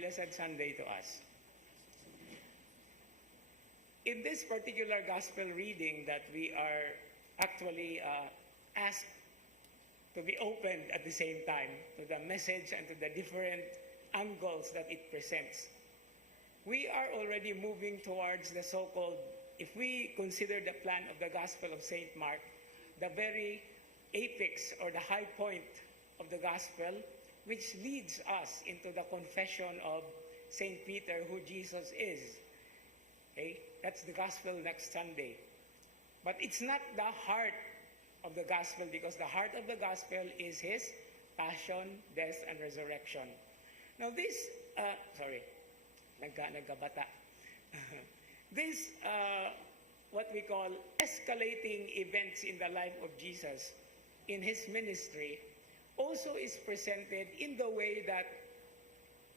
blessed Sunday to us. In this particular gospel reading that we are actually asked to be opened at the same time to the message and to the different angles that it presents, we are already moving towards the so-called, if we consider the plan of the Gospel of St. Mark, the very apex or the high point of the Gospel, which leads us into the confession of St. Peter, who Jesus is. Okay? That's the Gospel next Sunday. But it's not the heart of the Gospel, because the heart of the Gospel is His passion, death, and resurrection. Now this, nagkabata. This, what we call escalating events in the life of Jesus in His ministry also is presented in the way that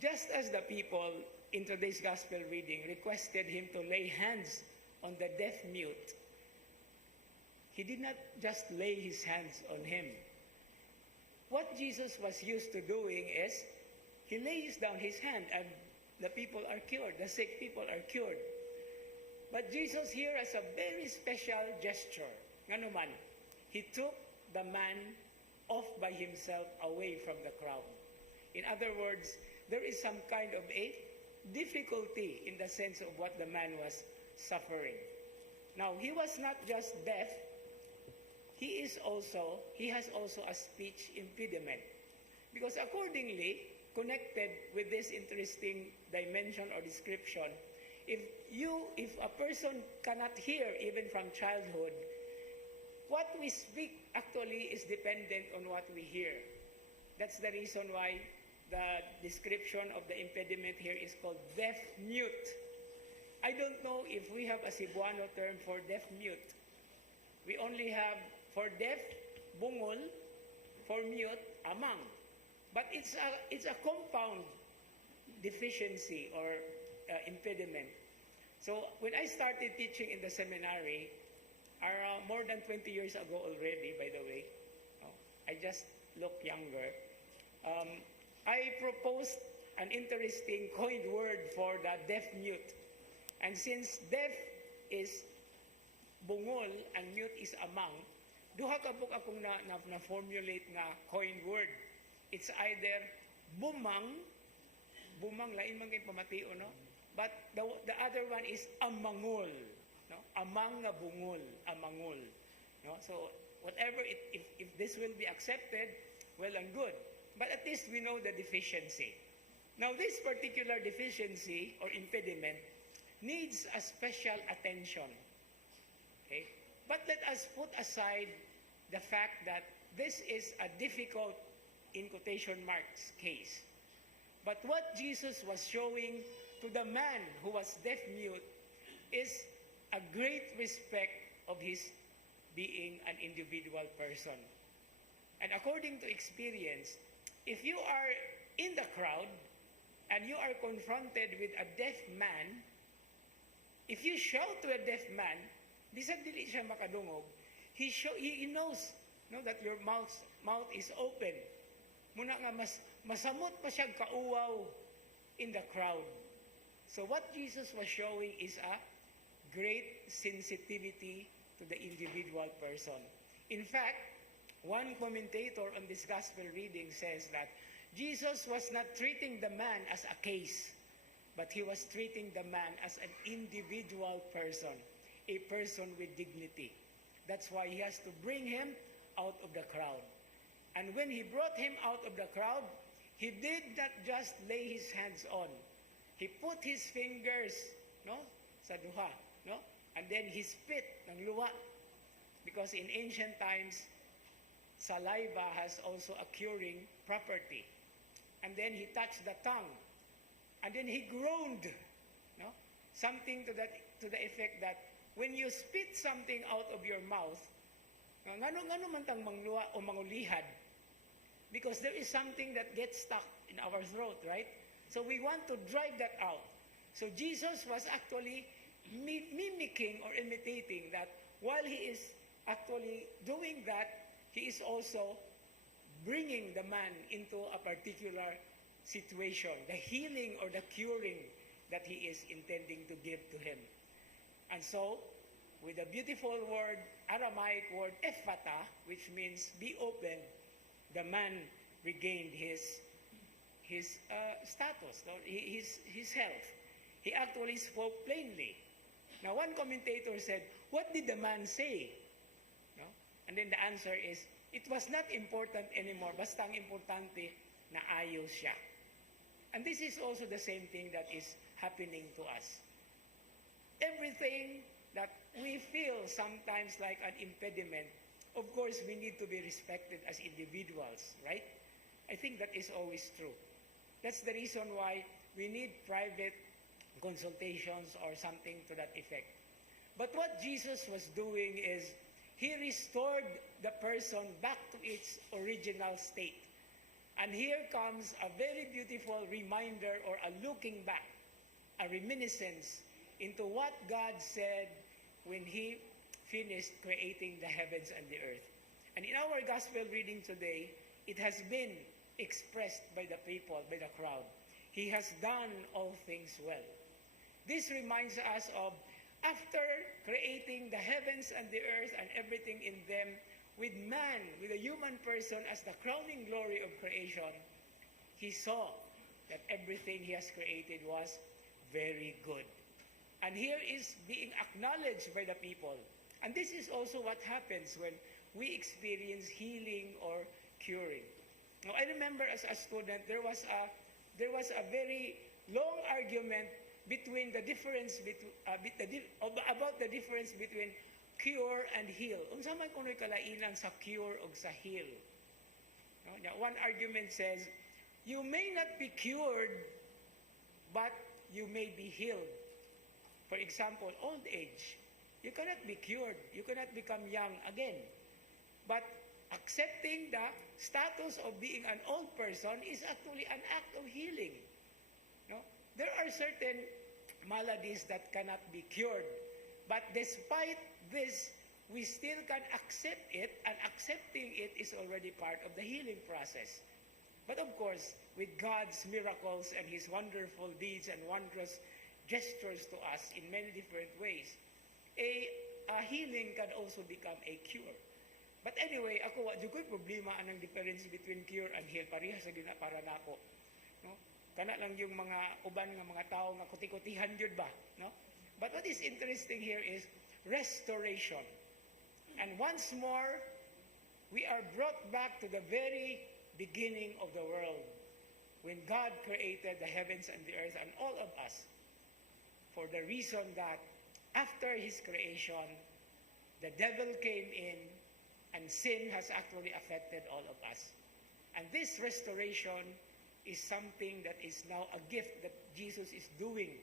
just as the people in today's gospel reading requested Him to lay hands on the deaf-mute, He did not just lay His hands on him. What Jesus was used to doing is He lays down His hand and the people are cured, the sick people are cured. But Jesus here has a very special gesture. Nga naman, He took the man off by himself away from the crowd. In other words, there is some kind of a difficulty in the sense of what the man was suffering. Now, he was not just deaf, he has also a speech impediment. Because accordingly, connected with this interesting dimension or description, if a person cannot hear even from childhood, what we speak actually is dependent on what we hear. That's the reason why the description of the impediment here is called deaf-mute. I don't know if we have a Cebuano term for deaf-mute. We only have for deaf, bungol, for mute, amang. But it's a compound deficiency or impediment. So when I started teaching in the seminary, more than 20 years ago already, by the way, I just look younger, I proposed an interesting coined word for the deaf-mute. And since deaf is bungol and mute is amang, duha ka buk akong na-formulate nga coined word. It's either bumang lain man kay pamatio, no? But the other one is amangol, no? Amang nga bungol, amangol. No? So whatever if this will be accepted, well and good. But at least we know the deficiency. Now this particular deficiency or impediment needs a special attention. Okay? But let us put aside the fact that this is a difficult, in quotation marks, case. But what Jesus was showing to the man who was deaf-mute is a great respect of his being an individual person. And according to experience, if you are in the crowd and you are confronted with a deaf man, if you shout to a deaf man, bisag dili siya makadungog, he knows, no, that your mouth is open. Muna nga masamot pa siya kauwaw in the crowd. So what Jesus was showing is a great sensitivity to the individual person. In fact, one commentator on this gospel reading says that Jesus was not treating the man as a case, but He was treating the man as an individual person, a person with dignity. That's why He has to bring him out of the crowd. And when He brought him out of the crowd, He did not just lay His hands on. He put His fingers, no, sa duha, no? And then He spit ng luha. Because in ancient times, saliva has also a curing property. And then He touched the tongue. And then He groaned, no? Something to the effect that when you spit something out of your mouth, ngano man tang mangluwa o mangulihad, because there is something that gets stuck in our throat, right? So we want to drive that out. So Jesus was actually mimicking or imitating that. While He is actually doing that, He is also bringing the man into a particular situation, the healing or the curing that he is intending to give to him. And so, with the beautiful word, Aramaic word, ephata, which means be open, the man regained his status, no? his health. He actually spoke plainly. Now, one commentator said, what did the man say? No? And then the answer is, it was not important anymore, basta ang importante na ayos siya. And this is also the same thing that is happening to us. Everything that we feel sometimes like an impediment, of course, we need to be respected as individuals, right? I think that is always true. That's the reason why we need private consultations or something to that effect. But what Jesus was doing is, he restored the person back to its original state. And here comes a very beautiful reminder or a looking back, a reminiscence into what God said when he finished creating the heavens and the earth. And in our gospel reading today, it has been expressed by the people, by the crowd. He has done all things well. This reminds us of after creating the heavens and the earth and everything in them, with man, with a human person as the crowning glory of creation, he saw that everything he has created was very good. And here is being acknowledged by the people. And this is also what happens when we experience healing or curing. Now, I remember as a student, there was a very long argument between the difference about the difference between cure and heal. Unsa man kunoy kalainan sa cure ug sa heal. No? Now, one argument says, you may not be cured, but you may be healed. For example, old age. You cannot be cured. You cannot become young again. But accepting the status of being an old person is actually an act of healing. No? There are certain maladies that cannot be cured. But despite this, we still can accept it, and accepting it is already part of the healing process. But of course, with God's miracles and His wonderful deeds and wondrous gestures to us in many different ways, a healing can also become a cure. But anyway, ako, wala ko'y problema anang difference between cure and heal. Parehas sa gina para nako. No? Kana lang yung mga uban ng mga tao nga kuti-kutihan yun ba? No? But what is interesting here is restoration. And once more, we are brought back to the very beginning of the world, when God created the heavens and the earth and all of us, for the reason that after His creation, the devil came in and sin has actually affected all of us. And this restoration is something that is now a gift that Jesus is doing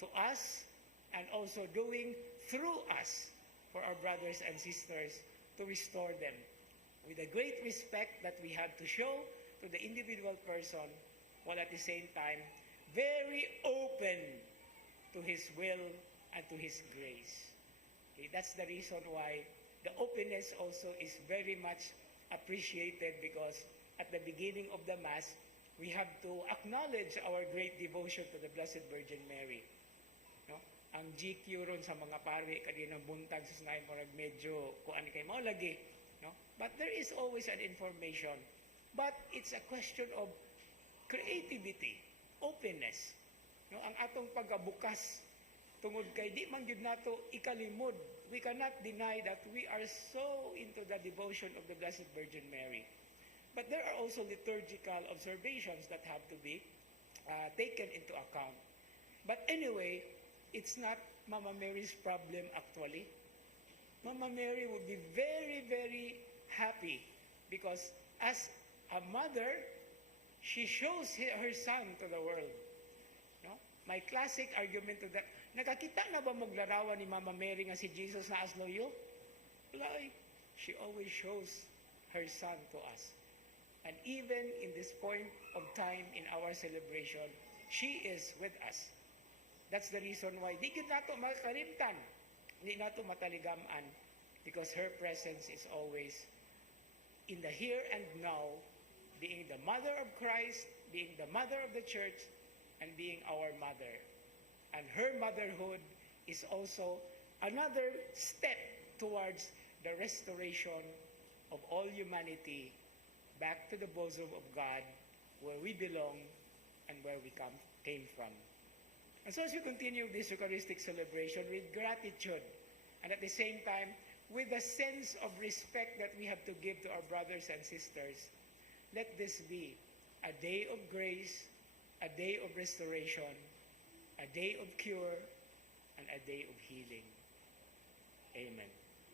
to us and also doing through us for our brothers and sisters to restore them with a great respect that we have to show to the individual person, while at the same time very open to His will and to His grace. Okay, that's the reason why the openness also is very much appreciated, because at the beginning of the Mass, we have to acknowledge our great devotion to the Blessed Virgin Mary. No? Ang GQ ron sa mga pari, kanina buntag sa sinay mo medyo kuan kay mao lagi. No? But there is always an information. But it's a question of creativity, openness. No? Ang atong pagkabukas tungod kay di man gyud nato ikalimod. We cannot deny that we are so into the devotion of the Blessed Virgin Mary. But there are also liturgical observations that have to be taken into account. But anyway, it's not Mama Mary's problem actually. Mama Mary would be very, very happy, because as a mother, she shows her son to the world. No? My classic argument to that, nakakita na ba maglarawan ni Mama Mary nga si Jesus na asloyo? Wala. She always shows her son to us. And even in this point of time in our celebration, she is with us. That's the reason why di gid nato makakalimtan, di nato mataligaman, because her presence is always in the here and now, being the mother of Christ, being the mother of the church, and being our mother. And her motherhood is also another step towards the restoration of all humanity back to the bosom of God, where we belong and where we came from. And so as we continue this Eucharistic celebration with gratitude, and at the same time, with a sense of respect that we have to give to our brothers and sisters, let this be a day of grace, a day of restoration, a day of cure, and a day of healing. Amen.